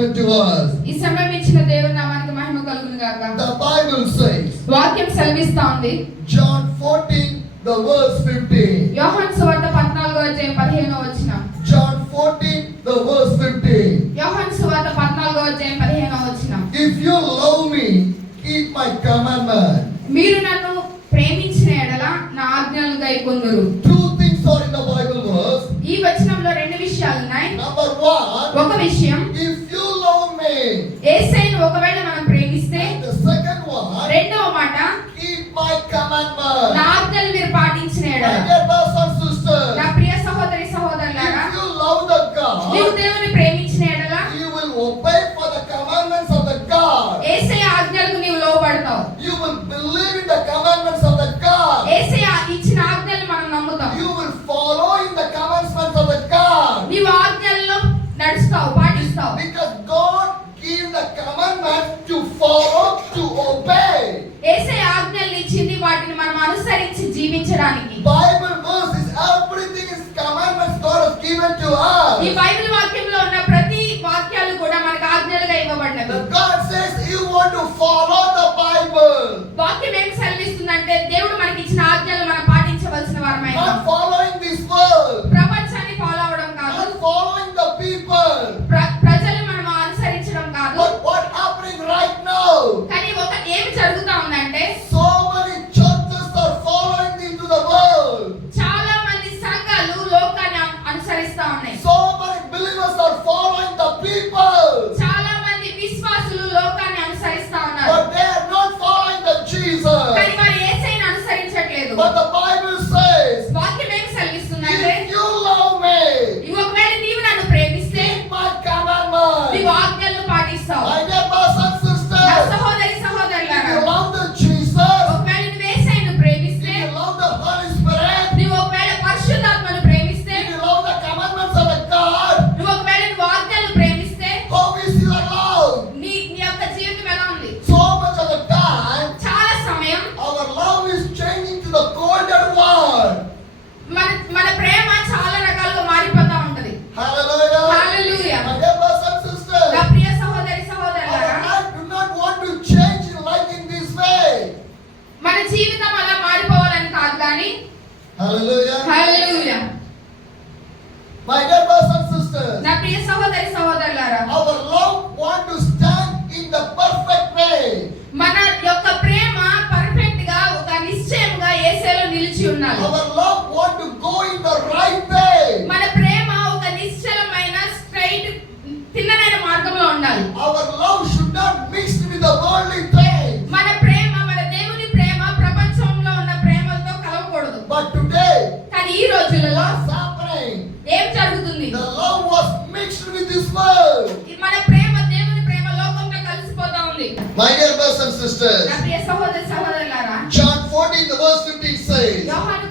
given to us. ఈ సమయం ఇచ్చిన దేవుని నామానికి మహిమ కలుగును గాక. The Bible says, వాక్యం సెలవిస్తోంది, John 14 the verse 15. యోహాను సువార్త 14వ అధ్యాయం 15వ వచనం. John 14 the verse 15. యోహాను సువార్త 14వ అధ్యాయం 15వ వచనం. If you love me, keep my commandment. మీరు నన్ను ప్రేమించిన ఎడల నా ఆజ్ఞలను గైకొందురు. Two things are in the Bible verse. ఈ వచనంలో రెండు విషయాలు ఉన్నాయి. Number one, ఒక విషయం, if you love me. యేసయ్యను ఒకవేళ మనం ప్రేమిస్తే, And the second one, రెండవ మాట, keep my commandment. నా ఆజ్ఞలు మీరు పాటించిన My ఎడల. dear brothers and sisters, నా ప్రియ సహోదరి సహోదరులారా, if you love the నీవు God, దేవుని ప్రేమించిన ఎడల you will obey for the commandments of the God. యేసయ్య ఆజ్ఞలకు నీవు లోబడతావు. You will believe in the commandments of the God. యేసయ్య ఇచ్చిన ఆజ్ఞలను మనం నమ్ముతాం. You will follow in the commandments of the God. నీవు ఆజ్ఞల్లో నడుస్తావు, పాటిస్తావు. Because God gave the commandments to follow, to obey. యేసయ్య ఆజ్ఞలు ఇచ్చింది వాటిని మనం అనుసరించి జీవించడానికి. Bible verse is everything is commandments God has given to us. ఈ బైబిల్ వాక్యంలో ఉన్న ప్రతి వాక్యాలు కూడా మనకు ఆజ్ఞలుగా ఇవ్వబడినవి. God says you want to follow the Bible. వాక్యం ఏం సెలవిస్తుందంటే దేవుడు మనకి ఇచ్చిన ఆజ్ఞలు మనం పాటించవలసిన వారమై Not following this world. ప్రపంచాన్ని ఫాలో అవడం కాదు, Not following the people. ప్రజలు మనం అనుసరించడం కాదు. But what happening right now? కానీ ఏమి జరుగుతా ఉందంటే, So many churches are following into the world. చాలా మంది సంఘాలు లోకాన్ని అనుసరిస్తా ఉన్నాయి. So many believers are following the people. చాలా మంది విశ్వాసులు లోకాన్ని అనుసరిస్తా ఉన్నారు. But they are not following the Jesus. కానీ వారు యేసయ్యను అనుసరించట్లేదు. But the Bible says, వాక్యం ఏం సెలవిస్తుందంటే, if you love me, ఒకవేళ నీవు నన్ను ప్రేమిస్తే keep my commandments. నీవు ఆజ్ఞలను పాటిస్తావు. My dear brothers and నా sisters, సహోదరి if సహోదరులారా, you love the Jesus, ఒకవేళ నువ్వు యేసయ్యను ప్రేమిస్తే, if you love the Holy Spirit, నువ్వు ఒకవేళ పరిశుద్ధాత్మను ప్రేమిస్తే, if you love the commandments of the God, నువ్వు ఒకవేళ నువ్వు ఆజ్ఞలను ప్రేమిస్తే, how is your love? నీ యొక్క జీవితం ఎలా ఉంది? So much of the time, చాలా సమయం our love is changing to the golden one. మన ప్రేమ చాలా రకాలుగా మారిపోతా ఉంటది. Hallelujah. Hallelujah. My dear brothers and sisters, నా ప్రియ సహోదరి our సహోదరులారా, life do not want to change like in this way. మన జీవితం అలా మారిపోవాలని కాదు కానీ. Hallelujah. Hallelujah. My dear brothers and sisters, నా ప్రియ సహోదరి సహోదరులారా, our love want to stand in the perfect way. మన యొక్క ప్రేమ పర్ఫెక్ట్ గా ఒక నిశ్చయంగా యేసయ్యలో నిలిచి ఉండాలి. Our love want to go in the right way. మన ప్రేమ ఒక నిశ్చలమైన స్ట్రైట్ తిన్ననైన మార్గంలో ఉండాలి. Our love should not mix with the worldly things. మన ప్రేమ, మన దేవుని ప్రేమ ప్రపంచంలో ఉన్న ప్రేమతో కలవకూడదు. But today, కానీ ఈ రోజులలో what's happening? ఏం జరుగుతుంది? The love was mixed with this world. మన ప్రేమ దేవుని ప్రేమ లోకంలో కలిసిపోతా ఉంది. My dear brothers and sisters, నా ప్రియ సహోదరి సహోదరులారా, John 14 the verse 15 says, యోహాను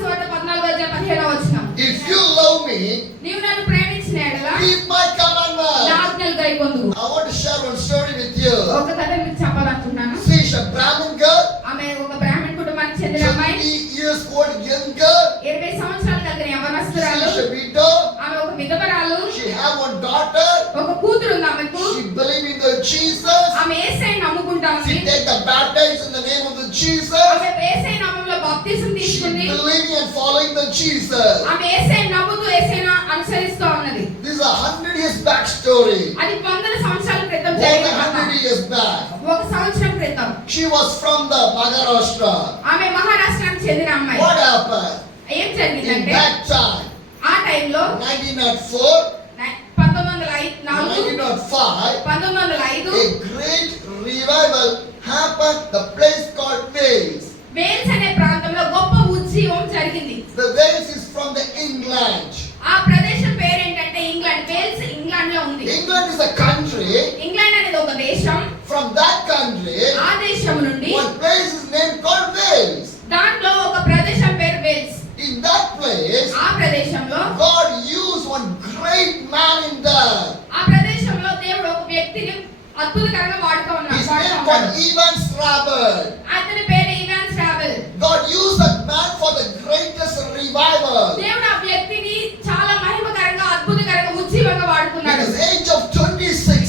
సువార్త 14వ అధ్యాయం 17వ వచనం. if you love me, నీవు నన్ను ప్రేమించిన ఎడల keep my నా commandments. ఆజ్ఞలు గైకొందురు. I want to share one story with you. ఒక కథ మీకు చెప్పాలనుకుంటున్నాను. She's a Brahmin girl, ఆమె ఒక బ్రాహ్మణ కుటుంబానికి చెందిన అమ్మాయి. 20 years old young girl. 20 సంవత్సరాల దగ్గర యవనస్తురాలు. She's a widow. ఆమె ఒక విధవరాలు. She have one daughter. ఒక కూతురు ఉంది ఆమెకు. She believe in the Jesus. ఆమె యేసయ్యను నమ్ముకుంటా ఉంది. She take the baptize in the name of the Jesus. ఆమె యేసయ్య నామములో బాప్తిసం She తీసుకుంది. believing and following the Jesus. ఆమె యేసయ్యను నమ్ముతూ యేసయ్యను అనుసరిస్తూ ఉన్నది. This is a 100 years back story. అది 100 సంవత్సరాల క్రితం More జరిగిన than కథ. 100 years back. ఒక సంవత్సరం క్రితం. She was from the Maharashtra. ఆమె మహారాష్ట్రానికి చెందిన అమ్మాయి. What happened? ఏం In జరిగిందంటే, that time, ఆ టైంలో 1904, 1904, 1905, 1905 a great revival happened. The place called Wales. Wales అనే ప్రాంతంలో గొప్ప ఉద్యమం జరిగింది. The Wales is from the England. ఆ ప్రదేశం పేరు ఏంటంటే ఇంగ్లాండ్. వేల్స్ ఇంగ్లాండ్ లో ఉంది. England is a country. England అనేది ఒక దేశం. From that country, ఆ దేశం నుండి one place is named called Wales. దాంట్లో ఒక ప్రదేశం పేరు వేల్స్. In that place, ఆ ప్రదేశంలో God used one great man in there. ఆ ప్రదేశంలో దేవుడు ఒక వ్యక్తిని అద్భుతకరంగా వాడుతూ His ఉన్నాడు. name called Evans Rabbit. అతని పేరు Evans రావెల్. God used that man for the greatest revival. దేవుడు ఆ వ్యక్తిని చాలా మహిమకరంగా అద్భుతకరంగా ఉజ్జీవంగా At వాడుకున్నాడు. the age of 26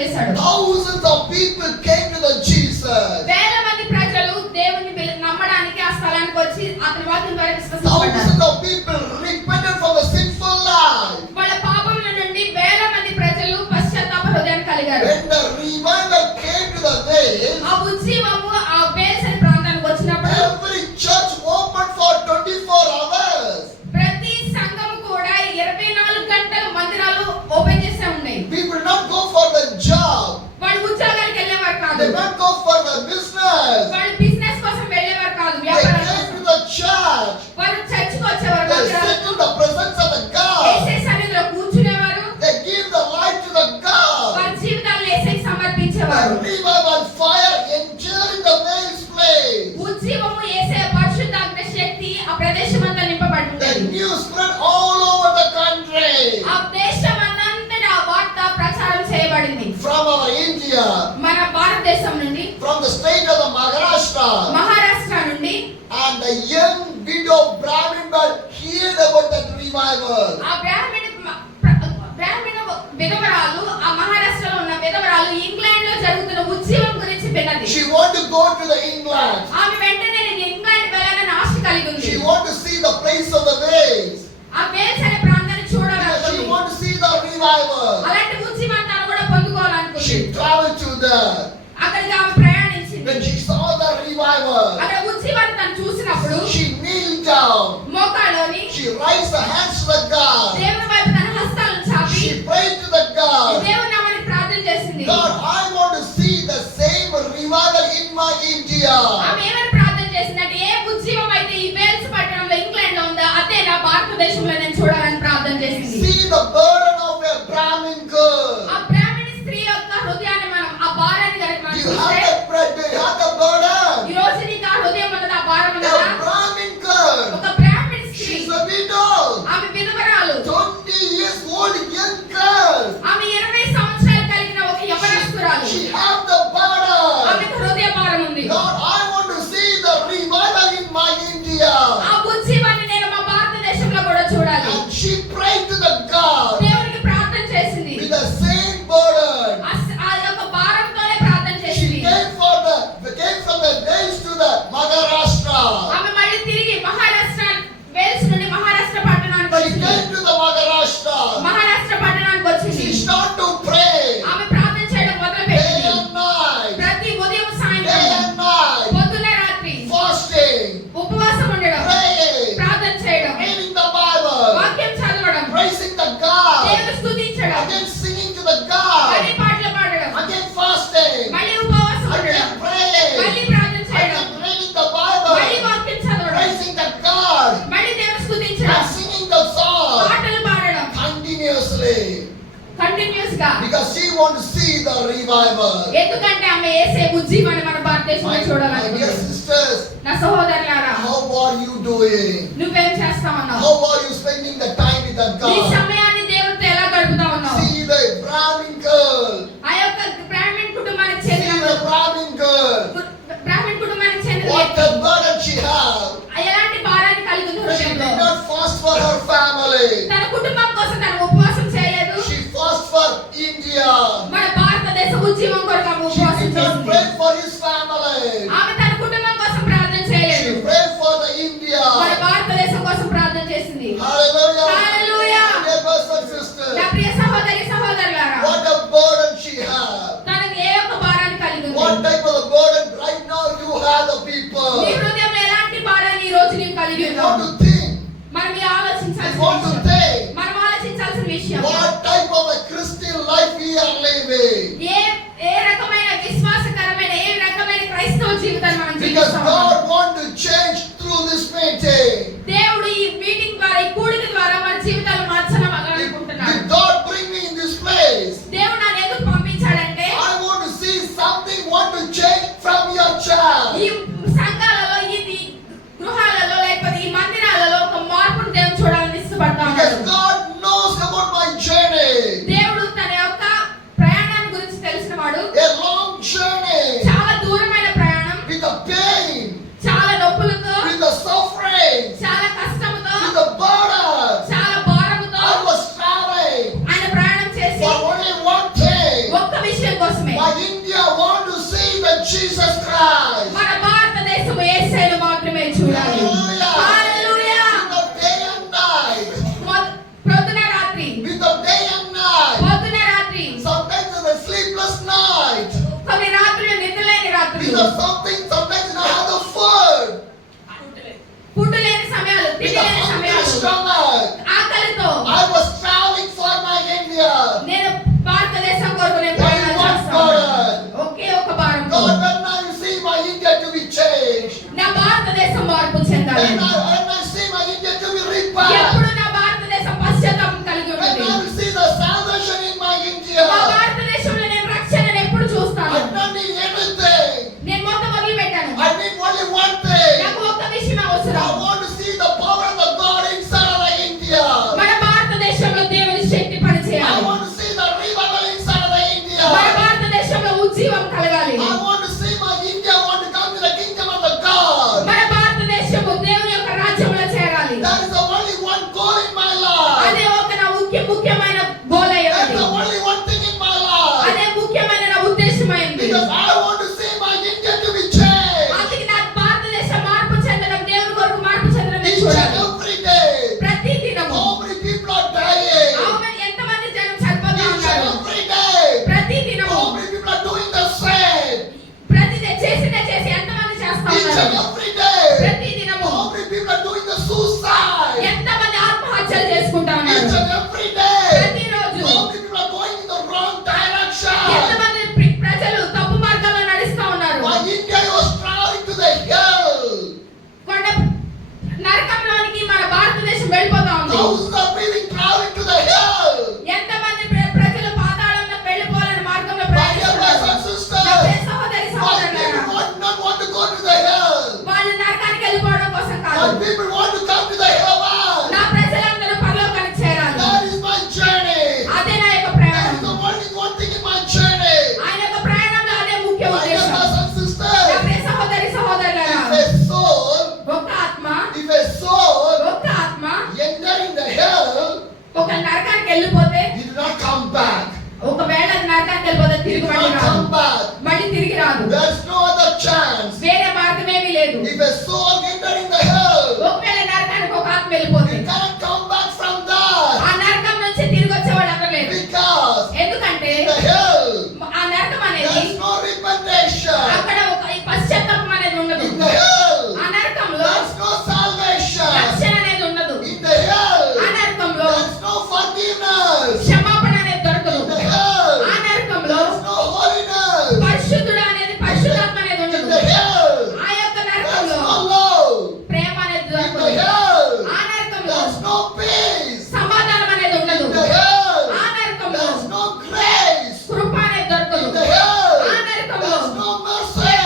చేశాడు. Thousands of people came to the Jesus. వేల మంది ప్రజలు దేవుని నమ్మడానికి ఆ స్థలానికి వచ్చి అతని వాక్యం ద్వారా విశ్వసించారు. Thousands of people repented from the sinful life. వాళ్ళ పాపముల నుండి వేల మంది ప్రజలు పశ్చాత్తాప హృదయాన్ని కలిగారు. When the revival came to the Vale, ఆ ఉజ్జీవము ఆ వేల్స్ అనే ప్రాంతానికి వచ్చినప్పుడు every church opened for 24 hours. ప్రతి సంఘము కూడా 24 గంటలు మందిరాలు ఓపెన్ చేసే ఉన్నాయి. People not go for the job. వాళ్ళు ఉద్యోగాలకు వెళ్ళేవారు కాదు. They not go for the business. వాళ్ళు బిజినెస్ కోసం వెళ్ళేవారు కాదు. They వ్యాపారం came కోసం. to the church. వాళ్ళు చర్చికి వచ్చేవారు. They sit in the presence of the God. యేసే సన్నిధిలో కూర్చునేవారు. They give the life to the God. వారి జీవితాలను యేసుకి The సమర్పించేవారు. revival fire enduring the Vale's place. ఉజ్జీవము యేసే పరిశుద్ధాత్మ శక్తి ఆ ప్రదేశమంతా నింపబడి The ఉండేది. news spread all over the country. ఆ దేశమంతటా ఆ వార్త ప్రచారం చేయబడింది. From our India, మన భారతదేశం నుండి, from the state of the Maharashtra, Maharashtra నుండి and the young widow Brahmin girl heard about that revival. ఆ బ్రాహ్మణ విధవరాలు, ఆ మహారాష్ట్రలో ఉన్న విధవరాలు ఇంగ్లాండ్ లో జరుగుతున్న ఉద్యమం గురించి విన్నది. She want to go to the England. ఆమె వెంటనే నేను ఇంగ్లాండ్ వెళ్ళాలని ఆశ కలిగి ఉంది. She want to see the place of the waves. ఆ వేల్స్ అనే ప్రాంతాన్ని She చూడాలనుకుంది. want to see the revival. అలాంటి ఉద్యమం తను కూడా పొందుకోవాలనుకుంది. She traveled to there. అక్కడికి ఆమె ప్రయాణించింది. When she saw the revival, అక్కడ ఉద్యమాన్ని తను చూసినప్పుడు she kneeled down. మోకాళ్ళలోని She raised her hands to the God. దేవుని వైపు తన హస్తాలను చాపి She prayed to the God. దేవుని నామమున ప్రార్థన చేసింది. God, I want to see the same revival in my India. ఆమె ఏమని ప్రార్థన చేసిందంటే, ఏ ఉద్యమం అయితే ఈ వేల్స్ పట్టణంలో ఇంగ్లాండ్ లో ఉందో అదే నా భారతదేశంలో నేను చూడాలని ప్రార్థన చేసింది. See the burden of a Brahmin girl. ఆ బ్రాహ్మణ స్త్రీ యొక్క హృదయాన్ని మనం ఆ భారాన్ని కనుక మనం You చూస్తే, have the bread, you have the burden. ఈ రోజు నీకు ఆ హృదయం ఉన్నది, ఆ భారం A ఉన్నదా? Brahmin girl. ఒక బ్రాహ్మణ స్త్రీ, She's a widow. ఆమె విధవరాలు, 20 years old young girl. ఆమె 20 సంవత్సరాలు కలిగిన ఒక యవనస్తురాలు. She have the burden. ఆమెకు హృదయ భారం ఉంది. Lord, I want to see the revival in my India. ఆ ఉద్యమాన్ని నేను మా భారతదేశంలో కూడా చూడాలి. And she prayed to the God దేవునికి ప్రార్థన చేసింది. with the same burden. ఆ యొక్క భారంతోనే ప్రార్థన She చేసింది. came from the Wales to the Maharashtra. ఆమె మళ్ళీ తిరిగి మహారాష్ట్ర వేల్స్ నుండి మహారాష్ట్ర పట్టణానికి She వచ్చింది. came to the Maharashtra. Maharashtra పట్టణానికి వచ్చింది. She started to pray ఆమె ప్రార్థన చేయడం day మొదలుపెట్టింది. and night. ప్రతి ఉదయం Day సాయంత్రం, and night. పొద్దున రాత్రి Fasting. ఉపవాసం ఉండడం, Praying. ప్రార్థన చేయడం, Reading the Bible. వాక్యం చదవడం, Praising the God. దేవుని స్తుతించడం, Again singing to the God. మళ్ళీ పాటలు పాడడం, Again fasting. మళ్ళీ ఉపవాసం ఉండడం, Again praying. మళ్ళీ ప్రార్థన చేయడం, Again reading the మళ్ళీ Bible. వాక్యం చదవడం, Praising the God. మళ్ళీ దేవుని స్తుతించడం, And singing the song. పాటలు పాడడం Continuously. కంటిన్యూస్ గా. Because she want to see the revival. ఎందుకంటే ఆమె యేసే ఉజ్జీవాన్ని మన భారతదేశంలో My dear చూడాలనుకుంటుంది. sisters, నా సహోదరులారా, how are you doing? నువ్వేం చేస్తా ఉన్నావు? How are you spending the time with the నీ God? సమయాన్ని దేవునితో ఎలా గడుపుతా ఉన్నావు? See the Brahmin girl. ఆ యొక్క బ్రాహ్మణ్ కుటుంబానికి See చెందిన the Brahmin girl. బ్రాహ్మణ్ కుటుంబానికి చెందిన What వ్యక్తి the burden she have. ఎలాంటి భారాన్ని కలిగి ఉంది She హృదయంలో? did not fast for her family. తన కుటుంబం కోసం తన ఉపవాసం చేయలేదు. She fast for India. మన భారతదేశ ఉద్యమం కొరకు ఆమె She ఉపవాసం did not చేసింది. pray for his family. ఆమె తన కుటుంబం కోసం ప్రార్థన చేయలేదు. She prayed for the India. మన భారతదేశం కోసం ప్రార్థన చేసింది. Hallelujah. Hallelujah. And a Because sometimes you don't have the food. Food లేని సమయాలు, With తిండి a లేని hungry సమయాలు, stomach. ఆకలితో I was traveling for my India. నేను భారతదేశం కొరకు నేను Only ప్రయాణం one చేస్తాను. burden. ఒకే ఒక భారంతో God, when I see my India to be changed, నా భారతదేశం మార్పు చెందాలి. when I see my India to be repaired, ఎప్పుడు నా భారతదేశం పశ్చాత్తాపం కలిగి when ఉంటుంది. I will see the salvation in my India, నా భారతదేశంలో నేను రక్షణను ఎప్పుడు చూస్తాను. I don't need anything. నేను మొత్తం వదిలిపెట్టాను. I need only one thing. నాకు ఒక్క విషయం I అవసరం. want to see the power of the God inside of the India. మన భారతదేశంలో దేవుని శక్తి I పనిచేయాలి. want to see the revival inside of the India. మన భారతదేశంలో ఉజ్జీవం కలగాలి. I want to see my India want to come to the kingdom of the God. మన భారతదేశము దేవుని యొక్క రాజ్యంలో చేరాలి. That is the only one goal in my life. అదే ఒక నా ముఖ్యమైన గోల్ That's అయ్యింది. the only one thing in my life. అదే ముఖ్యమైన నా ఉద్దేశమైంది. Because I want to see my India to be changed. అందుకే నా భారతదేశం మార్పు చెందడం, దేవుని కొరకు మార్పు చెందడం నేను Each and చూడాలి. every day. ప్రతి దినము How many people are dying? ఎంతమంది జనం చనిపోతూ Each and ఉన్నారు. every day. ప్రతి దినము How many people are doing the same? ప్రతి చేసిందే చేసి ఎంతమంది చేస్తా Each and ఉన్నారు. every day. ప్రతి దినము How many people are doing the suicide? ఎంతమంది ఆత్మహత్యలు చేసుకుంటా Each ఉన్నారు. and every day. ప్రతిరోజు How many people are going in the wrong direction? ఎంతమంది ప్రజలు తప్పు మార్గంలో నడుస్తా ఉన్నారు. My India was traveling to the hill. కొండ నరకంలోనికి మన భారతదేశం వెళ్ళిపోతా ఉంది. Thousands of people traveling to the hill. ఎంతమంది ప్రజలు పాతాళంలో వెళ్ళిపోవాలని మార్గంలో My dear brothers ప్రయాణిస్తున్నారు. and sisters, నా ప్రియ సహోదరి my సహోదరులారా, people not want to go to the hill. వాళ్ళు నరకానికి వెళ్ళిపోవడం కోసం కాదు. My people want to come to the heaven. నా ప్రజలందరూ పరలోకానికి చేరాలి. That is my journey. అదే నా యొక్క That ప్రయాణం. is the only one thing in my journey. ఆయన యొక్క ప్రయాణంలో అదే ముఖ్య My dear ఉద్దేశం. brothers and నా sisters, ప్రియ సహోదరి సహోదరులారా, if a soul ఒక ఆత్మ entering the hell, ఒక నరకానికి వెళ్ళిపోతే, he did not come back. ఒకవేళ అది నరకానికి వెళ్ళిపోతే He తిరిగి did మళ్ళీ not రాదు. come back. మళ్ళీ తిరిగి రాదు. There's no other chance. వేరే మార్గమేమీ లేదు. If a soul entering the hell, ఒకవేళ నరకానికి ఒక ఆత్మ వెళ్ళిపోతే, he can't come back from that. ఆ నరకం నుంచి తిరిగి వచ్చేవాడు ఎవరు లేరు. Because ఎందుకంటే in the hell, ఆ నరకం అనేది there's no repentation. అక్కడ ఒక పశ్చాత్తాపం అనేది ఉండదు. In the hell, ఆ నరకంలో there's no salvation. రక్షణ అనేది ఉండదు. In the hell, ఆ నరకంలో there's no forgiveness. క్షమాపణ అనేది దొరకదు. In the hell, ఆ నరకంలో there's no holiness. పరిశుద్ధుడు అనేది, పరిశుద్ధాత్మ అనేది In ఉండదు. the hell, ఆ యొక్క there's నరకంలో no love. ప్రేమ అనేది In the దొరకదు. hell, ఆ నరకంలో there's no peace. సమాధానం అనేది ఉండదు. In the hell, ఆ నరకంలో there's no grace. కృప అనేది In దొరకదు. the hell, ఆ నరకంలో there's no mercy.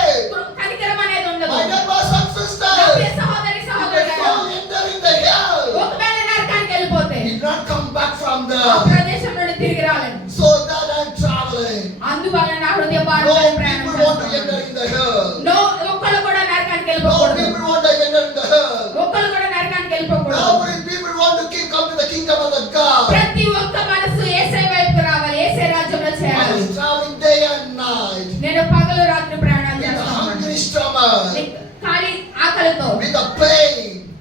కనికరం అనేది ఉండదు. My dear brothers and నా ప్రియ sisters, సహోదరి if a సహోదరులారా, soul entering the hell, ఒకవేళ నరకానికి వెళ్ళిపోతే he did not come back from ఆ there. ప్రదేశం నుండి తిరిగి రాలేదు. So that I'm traveling. అందువల్ల నా హృదయ No భారంతో ప్రయాణం people want to చేస్తున్నాను. enter in the hell. No ఒక్కళ్ళు కూడా నరకానికి No వెళ్ళిపోకూడదు. people want to enter in the hell. ఒక్కళ్ళు కూడా నరకానికి వెళ్ళిపోకూడదు. How many people want to come to the kingdom of the God? ప్రతి ఒక్క మనసు యేసయ్య వైపుకు రావాలి, యేసయ్య రాజ్యంలో I చేరాలి. was traveling day and night నేను పగలు రాత్రి ప్రయాణాలు with a చేస్తాను. hungry stomach, ఖాళీ ఆకలితో, with a pain,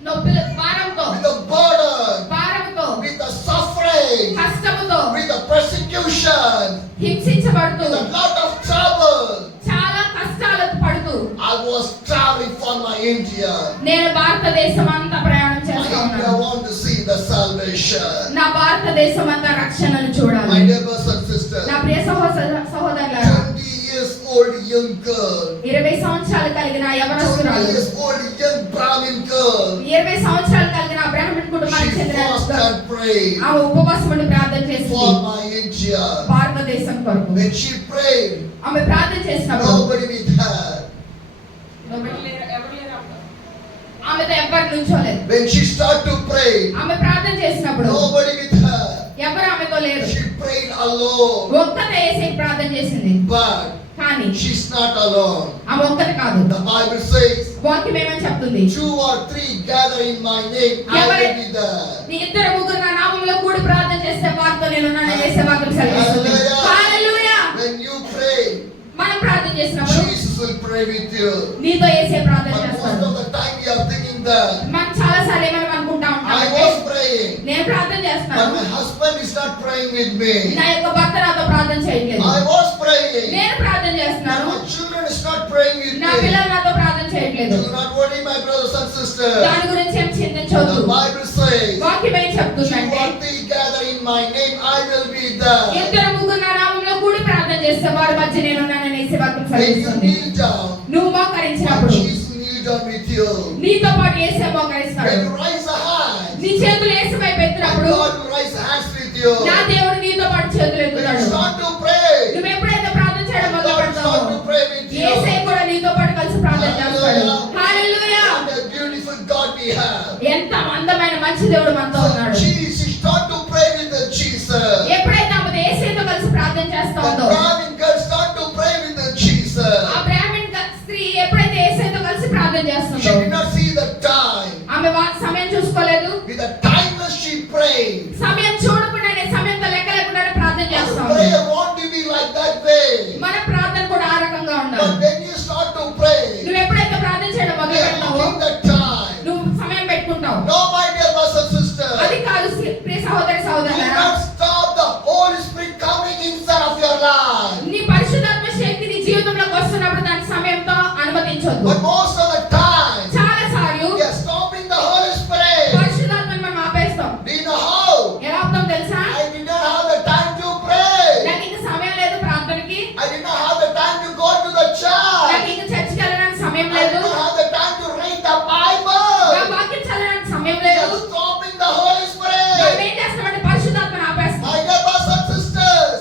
నొప్పుల భారంతో, with a burden, భారంతో, with a suffering, కష్టముతో, with a persecution, హింసించబడుతూ, with a lot of trouble. చాలా కష్టాలకు పడుతూ I was traveling for my India. నేను భారతదేశం అంతా ప్రయాణం My చేస్తా India ఉన్నాను. want to see the salvation. నా భారతదేశం అంతా రక్షణను చూడాలి. My dear brothers and sisters, నా ప్రియ సహోదరులారా, 20 years old young girl, 20 సంవత్సరాలు కలిగిన 20 యవనస్తురాలు, years old young Brahmin girl, 20 సంవత్సరాలు కలిగిన బ్రాహ్మణ కుటుంబానికి she చెందిన fasted and prayed ఆమె ఉపవాసం ఉండి ప్రార్థన చేసింది for my India. భారతదేశం కొరకు. When she prayed, ఆమె ప్రార్థన చేసినప్పుడు nobody with her. ఆమెతో ఎవ్వరు నుంచోలేదు. When she started to pray, ఆమె ప్రార్థన చేసినప్పుడు nobody with her. ఎవరు ఆమెతో లేరు. She prayed alone. ఒక్కతే యేసయ్యకి ప్రార్థన చేసింది. But కానీ she's not alone. ఆమె ఒక్కతే కాదు. The Bible says, వాక్యం ఏమని చెప్తుంది? 2 or 3 gather in my name, I will be there. నీ ఇద్దరు ముగ్గురు నా నామములో కూడి ప్రార్థన చేస్తే వారితో నేను ఉన్నానని యేసయ్య వాక్యం సెలవిస్తుంది. హల్లెలూయా. When you pray, మనం ప్రార్థన చేసినప్పుడు Jesus will pray with you. నీతో యేసయ్య ప్రార్థన But most చేస్తాడు. of the time we are thinking that మనం చాలా సార్లు ఏమని అనుకుంటా ఉంటాం I అంటే, was praying, నేను ప్రార్థన but చేస్తున్నాను, my husband is not praying with me. నా యొక్క భర్త నాతో ప్రార్థన చేయట్లేదు. I was praying, నేను ప్రార్థన but చేస్తున్నాను, my children is not praying with నా పిల్లలు నాతో ప్రార్థన చేయట్లేదు. Do not worry, my brothers and sisters. దాని గురించి ఏం చింతించొద్దు. The Bible says, వాక్యం ఏం చెప్తుందంటే, "What they gather in my name, I will be there." ఇద్దరు ముగ్గురు నా నామములో కూడి ప్రార్థన చేస్తే వారి మధ్య నేను ఉన్నాననేసి వాక్యం When you సెలవిస్తుంది. kneel down, నువ్వు మోకరించినప్పుడు Jesus kneel down with you. నీతో పాటు యేసే మోకరిస్తాడు. When you raise a hand, నీ చేతులు యేసు వైపు my ఎత్తినప్పుడు God will raise hands with you. నా దేవుడు నీతో పాటు చేతులు When ఎత్తుతాడు. you start to pray, నువ్వు ఎప్పుడైతే ప్రార్థన చేయడం God మొదలు will start to పెడతావో pray with you. యేసే కూడా నీతో పాటు కలిసి ప్రార్థన చేస్తాడు. హల్లెలూయా. What a beautiful God we have. ఎంత అందమైన మంచి దేవుడు మనతో So ఉన్నాడు. Jesus, start to pray with the Jesus. ఎప్పుడైతే ఆమె యేసేతో కలిసి ప్రార్థన The చేస్తాదో Brahmin girl start to pray with the Jesus. ఆ బ్రాహ్మణ స్త్రీ ఎప్పుడైతే యేసేతో కలిసి ప్రార్థన She చేస్తుందో did not see the time. ఆమె సమయం చూసుకోలేదు. With the timeless she prayed. సమయం చూడకుండానే సమయంతో లెక్క లేకుండానే ప్రార్థన Our చేస్తాం. prayer want to be like that way. మన ప్రార్థన కూడా ఆ రకంగా But ఉండాలి. when you start to pray, నువ్వు ఎప్పుడైతే ప్రార్థన చేయడం we మొదలు are పెడతావో looking the time. నువ్వు సమయం పెట్టుకుంటావు. No, my dear brothers and sisters. అది కాదు ప్రియ సహోదరి Do సహోదరులారా. not stop the Holy Spirit coming inside of your life. నీ పరిశుద్ధాత్మ శక్తి నీ జీవితంలోకి వస్తున్నప్పుడు దాని సమయంతో అనుమతించొద్దు. But most of the time, చాలా సార్లు we are stopping the Holy Spirit. పరిశుద్ధాత్మని మనం ఆపేస్తాం. Do you know how? ఎలా ఆపుతాం తెలుసా? I did not have the time to pray. నాకు ఇంక సమయం లేదు ప్రార్థనకి. I did not have the time to go to the నాకు church. ఇంక చర్చికి వెళ్ళడానికి సమయం I లేదు. did not have the time to read the నా Bible. వాక్యం చదవడానికి సమయం We లేదు. are stopping the Holy మనం Spirit. ఏం చేస్తామంటే పరిశుద్ధాత్మని ఆపేస్తాం. My dear brothers and sisters,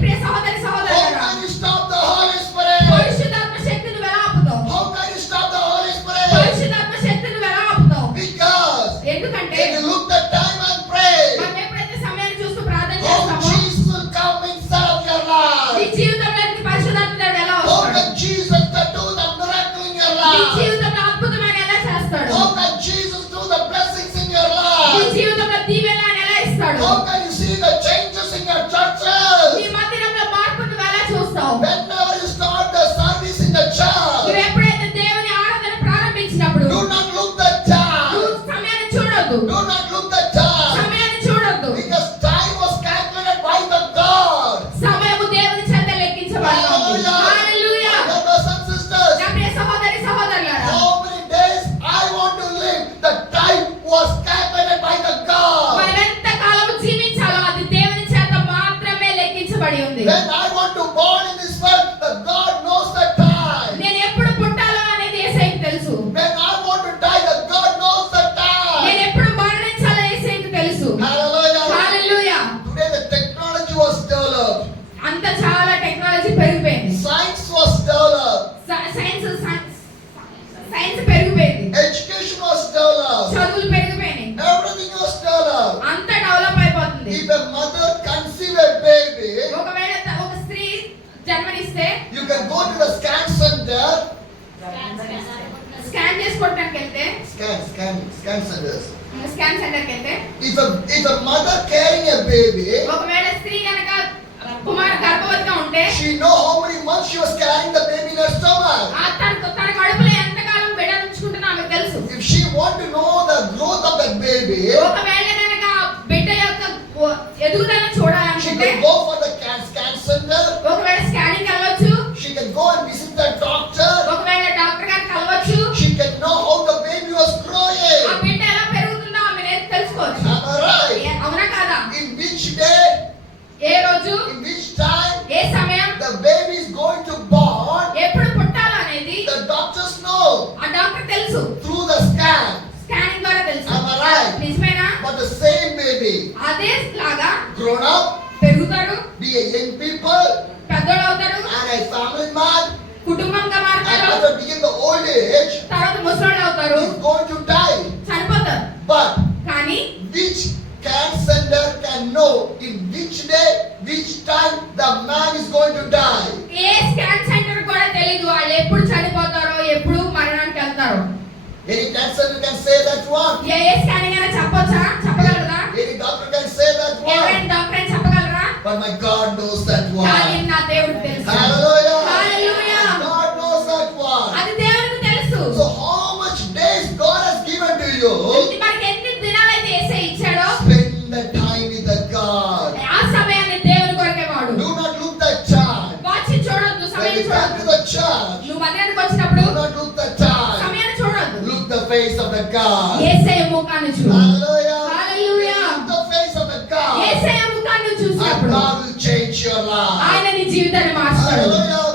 ప్రియ సహోదరి how సహోదరులారా, can you stop the Holy Spirit? పరిశుద్ధాత్మ శక్తిని నువ్వు ఎలా ఆపుతావు? How can you stop the Holy Spirit? పరిశుద్ధాత్మ శక్తిని నువ్వు ఎలా ఆపుతావు? Because ఎందుకంటే if you look the time and pray, మనం ఎప్పుడైతే సమయాన్ని చూస్తూ ప్రార్థన how చేస్తామో Jesus will come inside of your నీ life. జీవితంలోకి పరిశుద్ధాత్మ దేవుడు ఎలా How వస్తాడు? can Jesus do the miracle in your నీ life? జీవితంలో అద్భుతమైన ఎలా చేస్తాడు? How can Jesus do the blessings in your నీ life? జీవితంలో దీవెనలను ఎలా ఇస్తాడు? How can you see the changes in your churches? నీ మందిరంలో మార్పును నువ్వు ఎలా చూస్తావు? Whenever you start the service in the church, నువ్వు ఎప్పుడైతే దేవుని ఆరాధన ప్రారంభించినప్పుడు do not look the time. నువ్వు సమయాన్ని చూడొద్దు. Do not look the time. సమయాన్ని చూడొద్దు. Because time was calculated by the God. సమయము దేవుని చేత లెక్కించబడుతుంది. హల్లెలూయా. My brothers and sisters, నా ప్రియ సహోదరి సహోదరులారా, how many days I want to live, the time was calculated by the God. మనం ఎంత కాలం జీవించాలో అది దేవుని చేత మాత్రమే లెక్కించబడి ఉంది. When I want to born in this world, the God knows the time. నేను ఎప్పుడు పుట్టాలో అనేది యేసయ్యకు తెలుసు. When I want to die, the God knows the నేను time. ఎప్పుడు మరణించాలో యేసయ్యకు తెలుసు. Hallelujah. Hallelujah. Today the technology was developed. అంత చాలా టెక్నాలజీ పెరిగిపోయింది. Science was developed. సైన్స్ పెరిగిపోయింది. Education was developed. చదువులు పెరిగిపోయినాయి. Everything was developed. అంత డెవలప్ అయిపోతుంది. If a mother conceive a baby, ఒకవేళ ఒక స్త్రీ జన్మనిస్తే you can go to the scan center. Scan చేసుకోవడానికి వెళ్తే Scan centers. స్కాన్ సెంటర్కి వెళ్తే If a mother carrying a baby, ఒకవేళ స్త్రీ కనుక గర్భవతిగా ఉంటే she know how many months she was carrying the baby in her stomach. తన కడుపులో ఎంతకాలం బిడ్డ ఉంచుకుంటుందో ఆమెకు తెలుసు. If she want to know the growth of that baby, ఒకవేళ కనుక బిడ్డ యొక్క ఎదుగుదల she చూడాలనుకుంటే can go for the scan center. ఒకవేళ స్కానింగ్ కలవచ్చు. She can go and visit the doctor. ఒకవేళ డాక్టర్ గారిని కలవచ్చు. She can know how the baby was growing. ఆ బిడ్డ ఎలా పెరుగుతుందో ఆమె తెలుసుకోవచ్చు. Am I right? అవునా కాదా? In which day, ఏ రోజు, in which time ఏ సమయం, the baby is going to born, ఎప్పుడు పుట్టాలనేది the doctors know ఆ డాక్టర్ తెలుసు. through the scan. స్కానింగ్ ద్వారా తెలుసు. Am I right? నిజమేనా? But the same baby, అదే లాగా grown up, పెరుగుతాడు, be a young people, పెద్దోడు అవుతాడు, and a family man, కుటుంబంగా and మారుతాడు, after being the old age, తర్వాత ముసలోళ్ళు అవుతారు, is going to die. చనిపోతారు. But కానీ which scan center can know in which day, which time the man is going to die? A scan centre కూడా తెలియదు వాళ్ళు ఎప్పుడు చనిపోతారో ఎప్పుడు మరణానికి వెళ్తారో. Any scan center can say that one. A scanning అయినా చెప్పొచ్చా? చెప్పగలరా? Any doctor can say that ఎవరైనా one. డాక్టర్ అని చెప్పగలరా? But my God knows that కానీ one. నా దేవుడికి తెలుసు. Hallelujah. Hallelujah. God knows that one. అది దేవుడికి తెలుసు. So how much days God has given to you? మనకి ఎన్ని దినాలైతే యేసయ్య ఇచ్చాడో Spend the time with the God. ఆ సమయాన్ని దేవుని కొరకే వాడు. Do not look the time. వాచి చూడొద్దు, When సమయం you come to చూడొద్దు. the church, నువ్వు మందిరానికి వచ్చినప్పుడు do not look the time. సమయాన్ని చూడొద్దు. Look the face of the God. యేసయ్య ముఖాన్ని చూడు. Hallelujah. Hallelujah. Look the face of the God. యేసయ్య ముఖాన్ని And చూసినప్పుడు God will change your life. ఆయన నీ జీవితాన్ని మార్చుతాడు.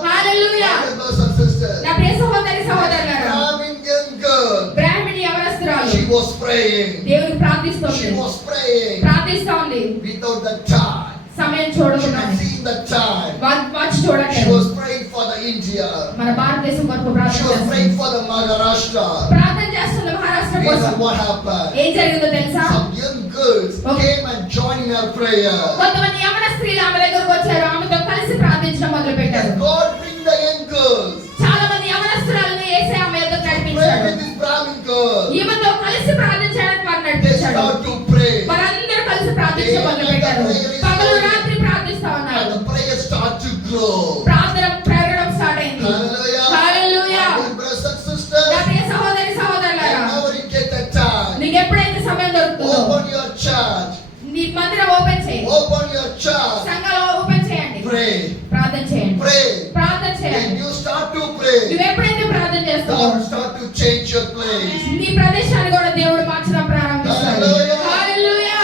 హల్లెలూయా. My brothers and sisters. నా ప్రియ సహోదరి సహోదరులారా, Brahmin girl. Brahmani యవనస్తురాలు She was praying. దేవునికి ప్రార్థిస్తోంది. She was praying ప్రార్థిస్తోంది. without the time. సమయం She చూడకుండా was seeing the time. Watch She చూడట్లేదు. was praying for the India. మన భారతదేశం కొరకు She ప్రార్థన was చేస్తుంది. praying for the Maharashtra. ప్రార్థన చేస్తున్న మహారాష్ట్ర కోసం. Listen what happened. ఏం జరిగిందో తెలుసా? Some young girls came and joined in her prayer. కొంతమంది యవన స్త్రీలు ఆమె దగ్గరకు వచ్చారు. ఆమెతో కలిసి ప్రార్థించడం మొదలు పెట్టారు. And God bring the young girls. చాలా మంది యవనస్తురాలను యేసయ్య ఆమె యొద్దకు Pray నడిపించాడు. with this Brahmin girl. ఈమెతో కలిసి ప్రార్థించడానికి వారు They నడిపించాడు. start to pray. వారందరూ కలిసి ప్రార్థించడం మొదలు పెట్టారు. పగలు రాత్రి ప్రార్థిస్తా And ఉన్నారు. the prayer start to grow. ప్రార్థన పెరగడం స్టార్ట్ అయింది. Hallelujah. Hallelujah. My brothers and sisters, నా ప్రియ సహోదరి సహోదరులారా, whenever you get the time, నీకు ఎప్పుడైతే సమయం దొరుకుతుందో open your church. నీ మందిరం ఓపెన్ చేయండి. Open your church. సంఘాలు ఓపెన్ చేయండి. Pray. ప్రార్థన చేయండి. Pray. ప్రార్థన When చేయండి. you start to pray, నువ్వు ఎప్పుడైతే ప్రార్థన చేస్తావో God start to change your place. నీ ప్రదేశాన్ని కూడా దేవుడు మార్చడం ప్రారంభిస్తాడు. Hallelujah. Hallelujah.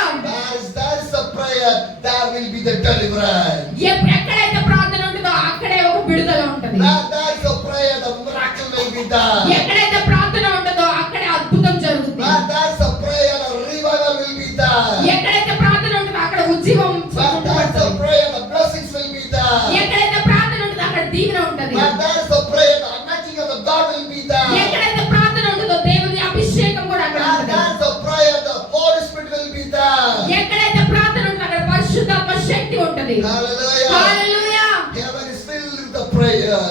That is the prayer. There will be the deliverance. ఎక్కడైతే ప్రార్థన ఉంటుందో అక్కడే ఒక విడుదల ఉంటుంది. That is the prayer. The miracle will be done. ఎక్కడైతే ప్రార్థన ఉంటుందో అక్కడే అద్భుతం జరుగుతుంది. That is the prayer. The revival will be done. ఎక్కడైతే ప్రార్థన ఉంటుందో అక్కడ ఉజ్జీవం That is the ఉంటుంది. prayer. The blessings will be done. ఎక్కడైతే ప్రార్థన ఉంటుందో అక్కడ దీవెన ఉంటుంది. That is the prayer. The anointing of the God will be done. ఎక్కడైతే ప్రార్థన ఉంటుందో దేవుని అభిషేకం కూడా అక్కడ ఉంటుంది. That is the prayer. The Holy Spirit will be done. ఎక్కడైతే ప్రార్థన ఉంటుందో అక్కడ పరిశుద్ధాత్మ శక్తి ఉంటుంది. Hallelujah. Hallelujah. Heaven is filled with the prayer.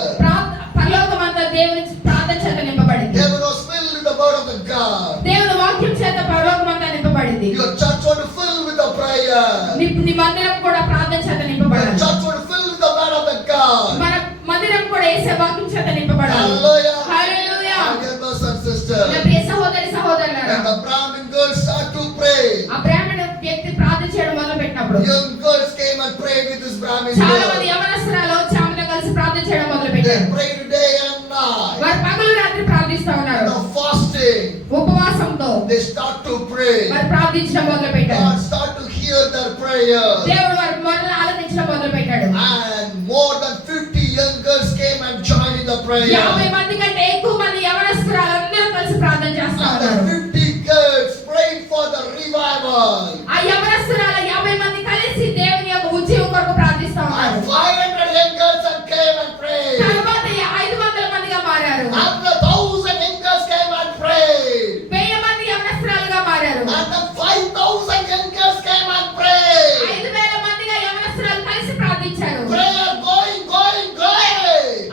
పరలోకమంతా దేవుని ప్రార్థన చేత నింపబడింది. Heaven was filled with the word of the God. దేవుని వాక్యం చేత పరలోకమంతా నింపబడింది. Your church was filled with the prayer. నీ మందిరం కూడా ప్రార్థన చేత Your నింపబడాలి. church was filled with the word of the God. మన మందిరం కూడా యేసే వాక్యం చేత నింపబడాలి. Hallelujah. Hallelujah. My dear brothers and నా sisters. ప్రియ సహోదరి సహోదరులారా, And the Brahmin girls start to pray. ఆ బ్రాహ్మణ వ్యక్తి ప్రార్థన చేయడం మొదలు పెట్టినప్పుడు Young girls came and prayed with this Brahmin చాలా మంది girl. యవనస్తురాలు వచ్చి ఆమెతో కలిసి ప్రార్థన చేయడం మొదలు They పెట్టారు. prayed day and night. వారు పగలు రాత్రి ప్రార్థిస్తా ఉన్నారు. The fasting. ఉపవాసంతో They start to pray. వారు ప్రార్థించడం మొదలు పెట్టారు. God start to hear their prayer. దేవుడు వారి మొదలు ఆలకించడం మొదలు పెట్టాడు. And more than 50 young girls came and joined in the 50 prayer. మంది కంటే ఎక్కువ మంది యవనస్తురాలు అందరూ కలిసి ప్రార్థన చేస్తా And the ఉన్నారు. 50 girls prayed for the revival. ఆ యవనస్తురాలు 50 మంది కలిసి దేవుని యొక్క ఉజ్జీవం కొరకు ప్రార్థిస్తా ఉన్నారు. And 500 young girls and came and prayed. తరువాత 500 మందిగా మారారు. And 1,000 young girls came and prayed. 1000 మంది యవనస్తురాలుగా మారారు. And then 5,000 young girls came and prayed. 5000 మందిగా యవనస్తురాలు కలిసి ప్రార్థించారు. Prayer going.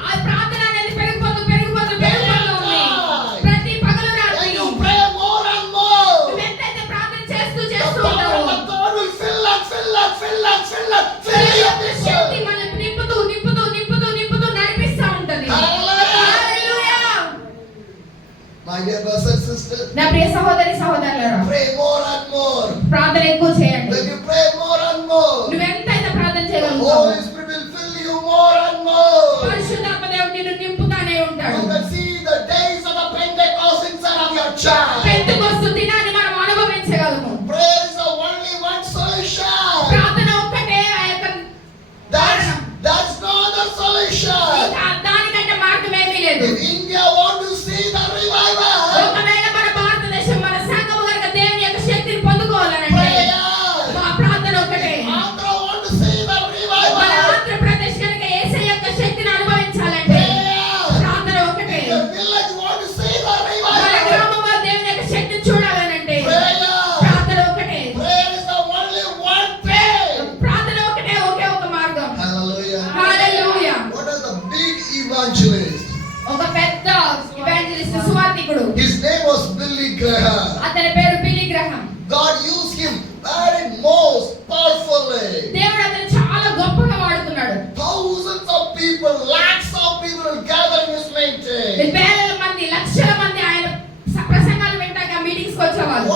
ఆ ప్రార్థన అనేది పెరిగిపోతూ ఉంది. ప్రతి పగలు రాత్రి When you pray more and more, నువ్వు ఎంతైతే ప్రార్థన చేస్తూ the ఉంటావో power of God will fill your Shakti people. మనల్ని నింపుతూ నడిపిస్తా ఉంటది. Hallelujah. Hallelujah. My dear brothers and sisters, నా ప్రియ సహోదరి సహోదరులారా, pray more and more. ప్రార్థన ఎక్కువ చేయండి. When you pray more and more, నువ్వు ఎంతైతే ప్రార్థన the చేయగలుగుతావో Holy Spirit will fill you more and more. పరిశుద్ధాత్మ దేవుడు నిన్ను నింపుతానే ఉంటాడు. You can see the days of the Pentecost inside of your church. Pentecost దినాన్ని మనం అనుభవించగలము. Prayer is the only one solution. ప్రార్థన ఒక్కటే ఆ యొక్క That's not the solution. దానికంటే మార్గం ఏమీ లేదు. If India want to see the revival, ఒకవేళ మన భారతదేశం మన సంఘము గనుక దేవుని యొక్క శక్తిని పొందుకోవాలనంటే prayer. మా ప్రార్థన ఒక్కటే. Andhra want to see the మన revival, ఆంధ్రప్రదేశ్ కనుక యేసయ్య యొక్క శక్తిని అనుభవించాలంటే prayer. ప్రార్థన ఒక్కటే. Your village want to see the మన revival, గ్రామంలో దేవుని యొక్క శక్తిని చూడాలనంటే prayer. ప్రార్థన ఒక్కటే. Prayer is the only one thing. ప్రార్థన ఒకటే, ఒకే ఒక మార్గం. Hallelujah. Hallelujah. What is the big evangelist? ఒక పెద్ద ఇవాంజలిస్ట్ సువార్తికుడు. His name was Billy Graham. అతని పేరు Billy Graham. God used him very most powerfully. దేవుడు అతను చాలా గొప్పగా వాడుకున్నాడు. Thousands of people, lakhs of people will gather in his meeting. వేల మంది, లక్షల మంది ఆయన ప్రసంగాలు వింటాక మీటింగ్స్ కి వచ్చేవాళ్ళు.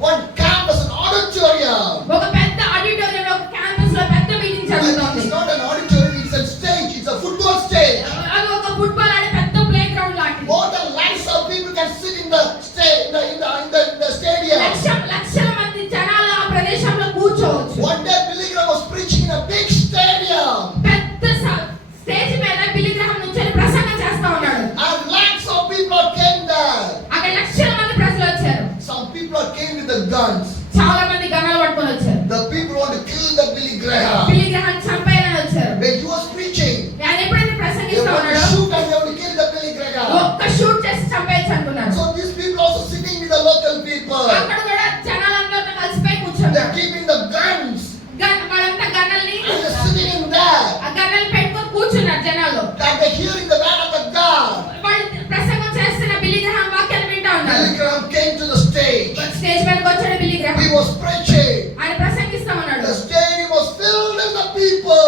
One campus, an auditorium. ఒక పెద్ద ఆడిటోరియంలో, ఒక క్యాంపస్ లో పెద్ద మీటింగ్ జరుగుతోంది. It's not an auditorium, it's a stage, it's a football stage. were hearing the word of the God. వాళ్ళు ప్రసంగం చేస్తున్న బిల్లీ గ్రహాం వాక్యాన్ని వింటా ఉన్నారు. Billy Graham came to the stage. Stage మీదకి వచ్చాడు Billy Graham. He was preaching. ఆయన ప్రసంగిస్తా ఉన్నాడు. The stadium was filled with the people.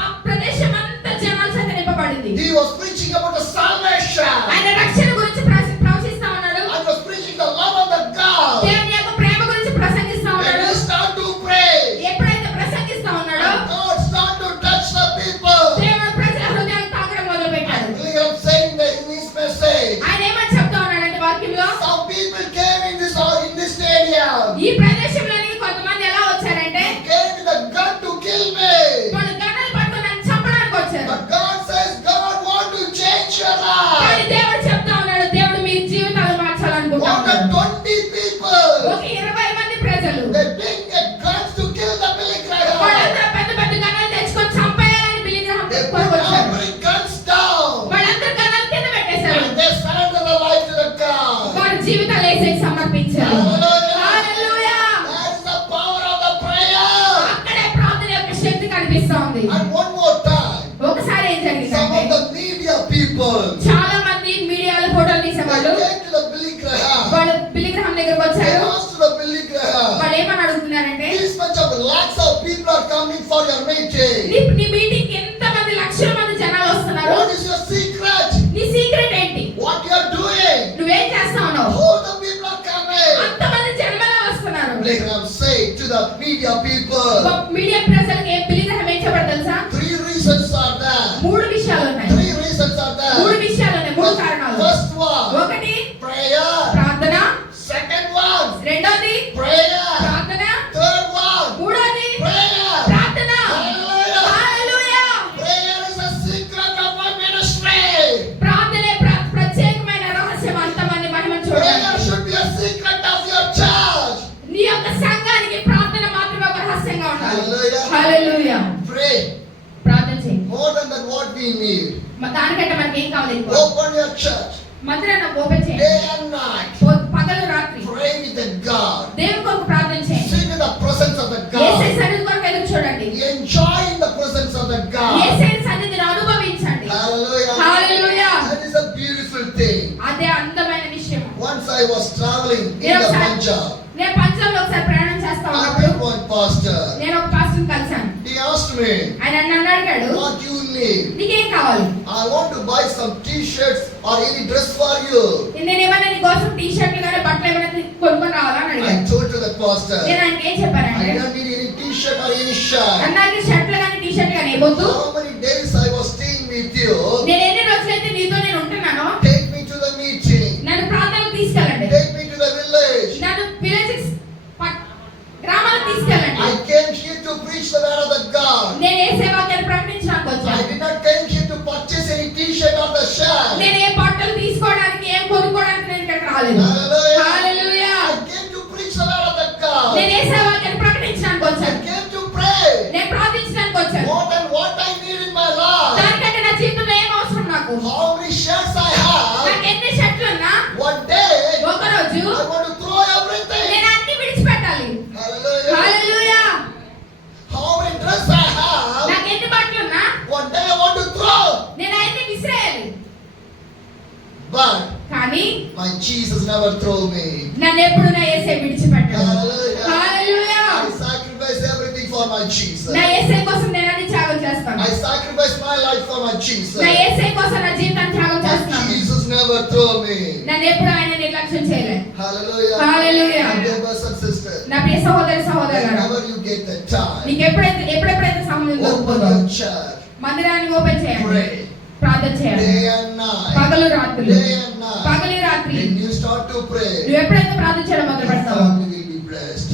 ఆ ప్రదేశం అంతా జనాల చేత నింపబడింది. He was preaching about the salvation. ఆయన రక్షణ గురించి ప్రవచిస్తా ఉన్నాడు. And was preaching the love of the God. దేవుని యొక్క ప్రేమ గురించి ప్రసంగిస్తా When ఉన్నాడు. he started to pray, ఎప్పుడైతే ప్రసంగిస్తా ఉన్నాడో and God started to touch the people. దేవుడు ప్రజల హృదయాన్ని తాకడం మొదలు పెట్టాడు. And Billy Graham saying that in his message, ఆయన ఏమని చెప్తా ఉన్నాడంటే వాక్యంలో, some people came in this stadium. ఈ ప్రదేశంలోనికి కొంతమంది ఎలా వచ్చారంటే Came with a gun to kill me. వాళ్ళు గన్నలు పట్టుకొని నన్ను చంపడానికి వచ్చారు. But God says God want to change your life. కానీ దేవుడు చెప్తా ఉన్నాడు, దేవుడు మీ జీవితాలు మార్చాలనుకుంటా More than ఉన్నాడు. 20 people. ఒక 20 మంది ప్రజలు They bring a guns to kill the Billy Graham. వాళ్ళందరూ పెద్ద పెద్ద గన్నలు తెచ్చుకొని చంపేయాలని బిల్లీ గ్రహాం They తెచ్చుకొని put వచ్చారు. every guns down. వాళ్ళందరూ గన్నలు కింద పెట్టేశారు. And they surrender their life to the God. వారి జీవితాలు యేసుకి సమర్పించారు. Hallelujah. Hallelujah. That is the power of the prayer. అక్కడే ప్రార్థన యొక్క శక్తి కనిపిస్తా ఉంది. And one more time, ఒకసారి ఏం some జరిగిందంటే of the media people, చాలా మంది మీడియాలో ఫోటోలు they తీసేవాళ్ళు came to the Billy Graham. వాళ్ళు బిల్లీ గ్రహాం దగ్గరకు They వచ్చారు. asked to the Billy Graham, వాళ్ళు ఏమని అడుగుతున్నారంటే, this much of lakhs of people are coming for your meeting. నీ మీటింగ్ కి ఎంత మంది లక్షల మంది జనాలు వస్తున్నారు, What is your secret? నీ సీక్రెట్ ఏంటి, What you are doing? నువ్వేం చేస్తా ఉన్నావు, Who the people are coming? అంతమంది జన్మలా వస్తున్నారు. Billy Graham said to the media people, media ప్రజలకి బిల్లీ గ్రహాం ఏం చెప్పాడు తెలుసా, 3 reasons are there. 3 విషయాలు ఉన్నాయి. 3 reasons are 3 there. విషయాలు ఉన్నాయి, 3 కారణాలు. First one, ఒకటి prayer. ప్రార్థన, Second one, రెండోది prayer. ప్రార్థన, Third one, మూడోది prayer. ప్రార్థన. Hallelujah. Hallelujah. Prayer is a secret of my ministry. ప్రార్థనే ప్రత్యేకమైన రహస్యం. అంతమంది మహిమను Prayer చూడండి. should be a secret of your church. నీ యొక్క సంఘానికి ప్రార్థన మాత్రమే ఒక రహస్యంగా ఉండాలి. Hallelujah. హల్లెలూయా. Pray. ప్రార్థన చేయి. More than that, what we need. దానికంటే మనకి ఏం కావాలి ఎక్కువ? Open your church. మందిరాన్ని ఓపెన్ చేయండి. Day and night. పగలు రాత్రి Pray with the God. దేవుని కొరకు ప్రార్థన చేయండి. Sit in the presence of the Yesayya God. సన్నిధి కొరకు ఎదురు చూడండి. Enjoy in the presence of the God. యేసయ్య సన్నిధిని అనుభవించండి. Hallelujah. Hallelujah. That is a beautiful thing. అదే అందమైన విషయం. Once I was traveling in నేను the ఒకసారి- Punjab. నేను పంజాబ్లో ఒకసారి ప్రయాణం చేస్తా I ఉన్నప్పుడు met one pastor. నేను ఒక పాస్టర్ని కలిశాను. He asked me, ఆయన నన్ను అడిగాడు, what you need? నీకేం కావాలి? I want to buy some t-shirts or any dress for you. నేను ఏమైనా నీ కోసం టీ షర్ట్లు కానీ బట్టలు ఏమైనా కొనుక్కొని రావాలా అని I అడిగాను. told to the pastor, నేను ఆయనకి ఏం I చెప్పానంటే, don't need any t-shirt or any shirt. అన్నాకి షర్ట్లు కానీ టీ షర్ట్లు కానీ ఇవ్వద్దు. How many days I was staying with you? నేను ఎన్ని రోజులైతే నీతో నేను ఉంటున్నానో Take me to the meeting. నన్ను ప్రాంతాలకు తీసుకెళ్ళండి. Take me to the village. నన్ను విలేజెస్ గ్రామాలకు తీసుకెళ్ళండి. I came here to preach the word of the God. నేను ఏ సేవాక్యాన్ని ప్రకటించడానికి I వచ్చాను. did not came here to purchase any t-shirt or the shirt. నేను ఏ బట్టలు తీసుకోవడానికి ఏం కొనుక్కోవడానికి నేను ఇక్కడికి రాలేదు. Hallelujah. Hallelujah. I came to preach the word of the God. నేను ఏ సేవాక్యాన్ని ప్రకటించడానికి I వచ్చాను. came to pray. నేను ప్రార్థించడానికి వచ్చాను. More than what I need in my life. దానికంటే నా జీవితంలో ఏం అవసరం నాకు? How many shirts I have. నాకు ఎన్ని షర్ట్లు ఉన్నా One day ఒక రోజు I want to throw everything. నేను అన్ని విడిచిపెట్టాలి. Hallelujah. Hallelujah. How many dress I have. నాకు ఎన్ని బట్టలు ఉన్నా One day I want to throw. నేను అన్ని విసిరేయాలి. But కానీ my Jesus never throw me. నన్ను ఎప్పుడు నా యేసయ్య విడిచిపెట్టాడు. Hallelujah. Hallelujah. I sacrifice everything for my Jesus. నా యేసయ్య కోసం నేను అన్ని త్యాగం చేస్తాను. I sacrifice my life for my Jesus. నా యేసయ్య కోసం నా జీవితాన్ని త్యాగం My చేస్తాను. Jesus never throw me. నన్ను ఎప్పుడు ఆయన నిర్లక్ష్యం చేయలేదు. Hallelujah. Hallelujah. My dear brothers and sisters, నా ప్రియ సహోదరి సహోదరులారా, whenever you get the time, నీకు ఎప్పుడెప్పుడైతే సమయం open దొరుకుతుందో your church, మందిరాన్ని ఓపెన్ చేయండి. pray, ప్రార్థన చేయండి. day and night, పగలు రాత్రి day and night. పగలు రాత్రి When you start to pray, నువ్వు ఎప్పుడైతే ప్రార్థన చేయడం మొదలు your పెడతావో family will be blessed.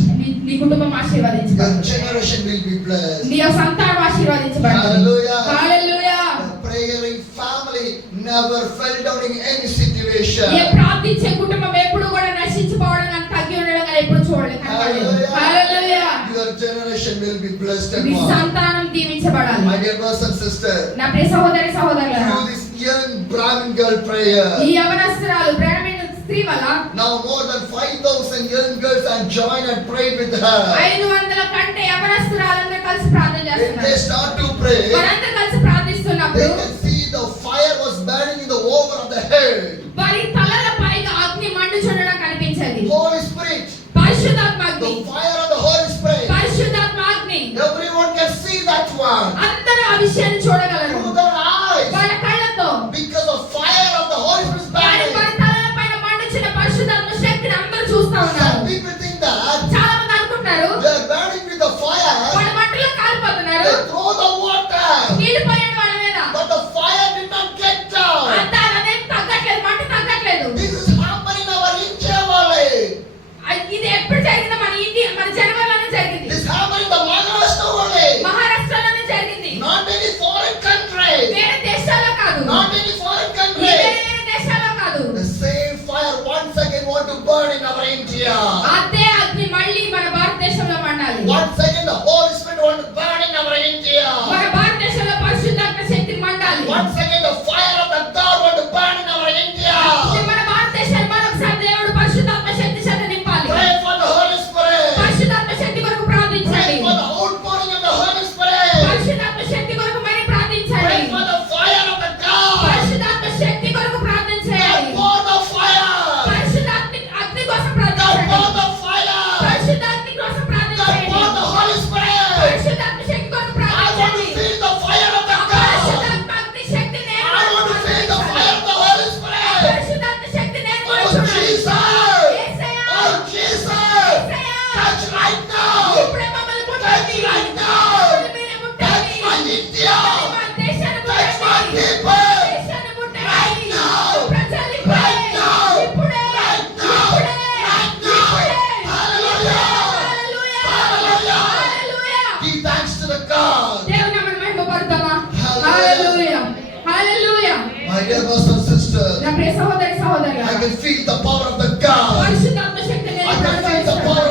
నీ కుటుంబం Your ఆశీర్వదించబడుతుంది. generation will be blessed. నీ యొక్క సంతానం ఆశీర్వదించబడుతుంది. Hallelujah. Hallelujah. The praying family never fell down in any situation. ఏ ప్రార్థించే కుటుంబం ఎప్పుడు కూడా నశించిపోవడం కానీ తగ్గి ఉండడం కానీ ఎప్పుడు చూడలేదు. Hallelujah. Hallelujah. Your generation will be blessed నీ and one. సంతానం దీవించబడాలి. My dear brothers and sisters, నా ప్రియ సహోదరి సహోదరులారా, through this young Brahmin girl prayer, ఈ యవనస్తురాలు ప్రేమైన స్త్రీ వల్ల now more than 5,000 young girls have joined and prayed with her. 500 కంటే యవనస్తురాలందరూ కలిసి ప్రార్థన When they చేస్తున్నారు. start to pray, మనందరూ కలిసి ప్రార్థిస్తున్నప్పుడు they can see the My dear brothers and sisters, నా ప్రియ సహోదరి I సహోదరులారా can feel the power of the God. పరిశుద్ధాత్మ శక్తిని I can feel the power